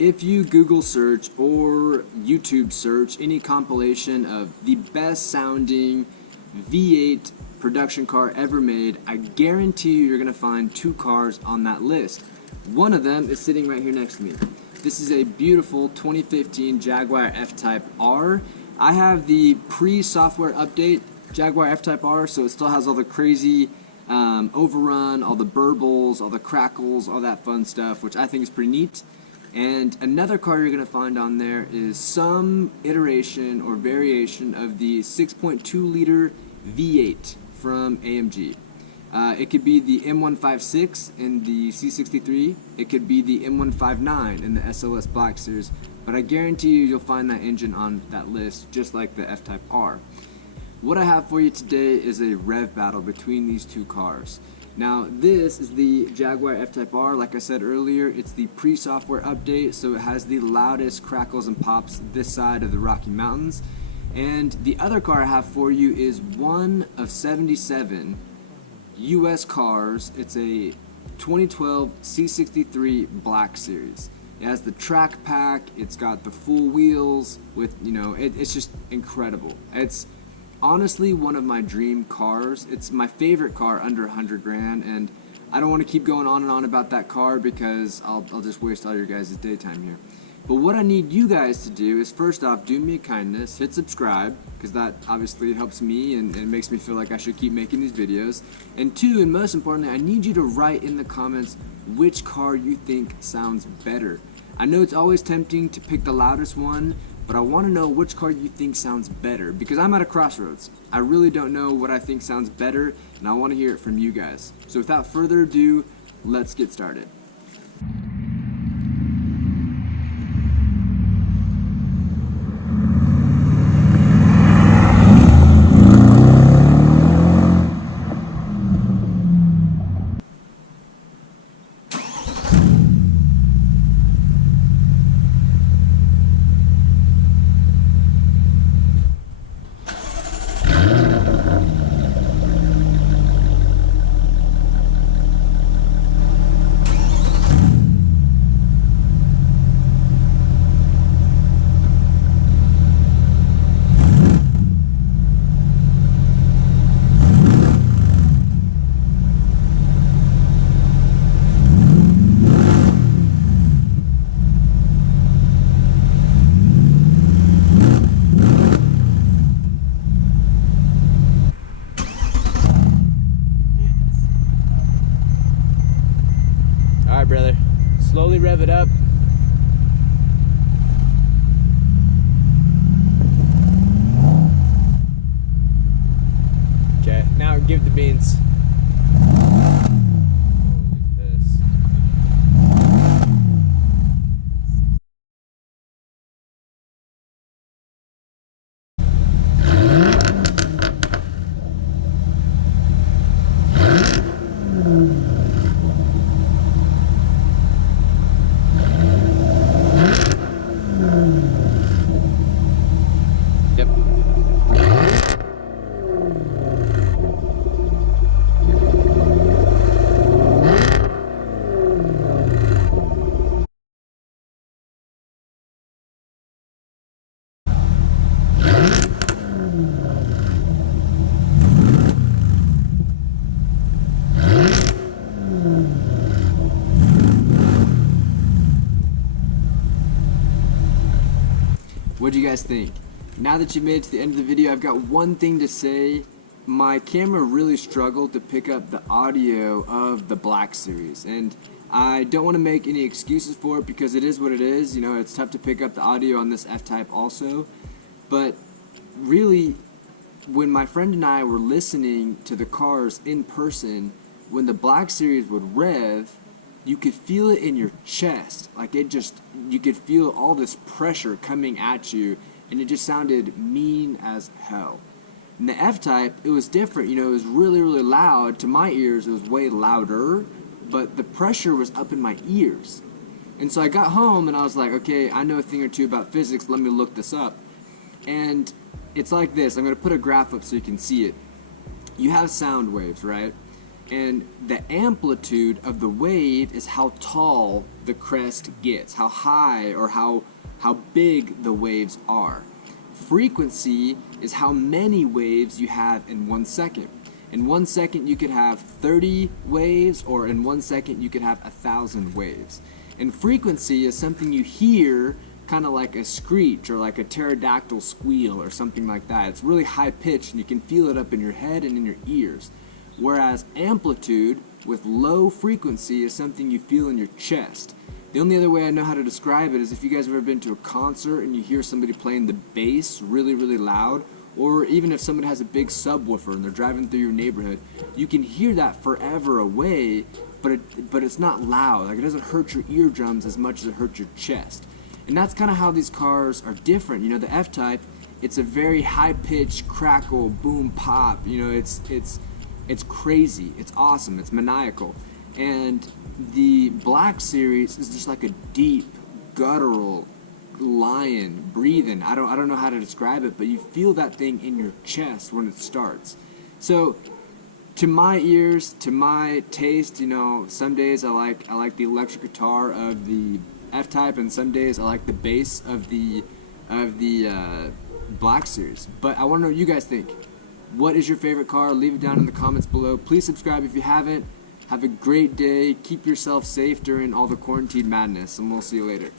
If you Google search or YouTube search any compilation of the best sounding V8 production car ever made, I guarantee you're going to find two cars on that list. One of them is sitting right here next to me. This is a beautiful 2015 Jaguar F-type R. I have the pre-software update Jaguar F-type R, so it still has all the crazy overrun, all the burbles, all the crackles, all that fun stuff, which I think is pretty neat. And another car you're going to find on there is some iteration or variation of the 6.2 liter V8 from AMG. It could be the M156 in the C63, it could be the M159 in the SLS Black Series, but I guarantee you'll find that engine on that list just like the F-type R. What I have for you today is a rev battle between these two cars. Now this is the Jaguar F-type R. Like I said earlier, it's the pre-software update, so it has the loudest crackles and pops this side of the Rocky Mountains. And the other car I have for you is one of 77 US cars. It's a 2012 C63 Black Series. It has the track pack, it's got the full wheels with, it's just incredible. It's honestly one of my dream cars. It's my favorite car under 100 grand, and I don't want to keep going on and on about that car because I'll just waste all your guys' daytime here. But what I need you guys to do is, first off, do me a kindness, hit subscribe, because that obviously helps me and makes me feel like I should keep making these videos. And two, and most importantly, I need you to write in the comments which car you think sounds better. I know it's always tempting to pick the loudest one, but I want to know which car you think sounds better, because I'm at a crossroads. I really don't know what I think sounds better, and I want to hear it from you guys. So without further ado, let's get started. Alright, brother, slowly rev it up. Okay, now give the beans. What do you guys think? Now that you've made it to the end of the video, I've got one thing to say. My camera really struggled to pick up the audio of the Black Series, and I don't want to make any excuses for it because it is what it is. It's tough to pick up the audio on this F-type also, but really, when my friend and I were listening to the cars in person, when the Black Series would rev, you could feel it in your chest. Like you could feel all this pressure coming at you, and it just sounded mean as hell. In the F-type, it was different. It was really, really loud. To my ears, it was way louder, but the pressure was up in my ears. And so I got home and I was like, okay, I know a thing or two about physics, let me look this up. And it's like this. I'm going to put a graph up so you can see it. You have sound waves, right? And the amplitude of the wave is how tall the crest gets, how high or how big the waves are. Frequency is how many waves you have in 1 second. In 1 second you could have 30 waves, or in 1 second you could have 1,000 waves. And frequency is something you hear, kind of like a screech or like a pterodactyl squeal or something like that. It's really high pitched and you can feel it up in your head and in your ears. Whereas amplitude with low frequency is something you feel in your chest. The only other way I know how to describe it is if you guys have ever been to a concert and you hear somebody playing the bass really, really loud, or even if somebody has a big subwoofer and they're driving through your neighborhood, you can hear that forever away, but it's not loud. Like, it doesn't hurt your eardrums as much as it hurts your chest. And that's kind of how these cars are different. You know, the F-type, it's a very high-pitched crackle, boom, pop. You know, it's crazy, it's awesome, it's maniacal. And the Black Series is just like a deep, guttural lion breathing. I don't know how to describe it, but you feel that thing in your chest when it starts. So to my ears, to my taste, you know, some days I like the electric guitar of the F-type, and some days I like the bass of the Black Series. But I want to know what you guys think. What is your favorite car? Leave it down in the comments below. Please subscribe if you haven't. Have a great day. Keep yourself safe during all the quarantine madness, and we'll see you later.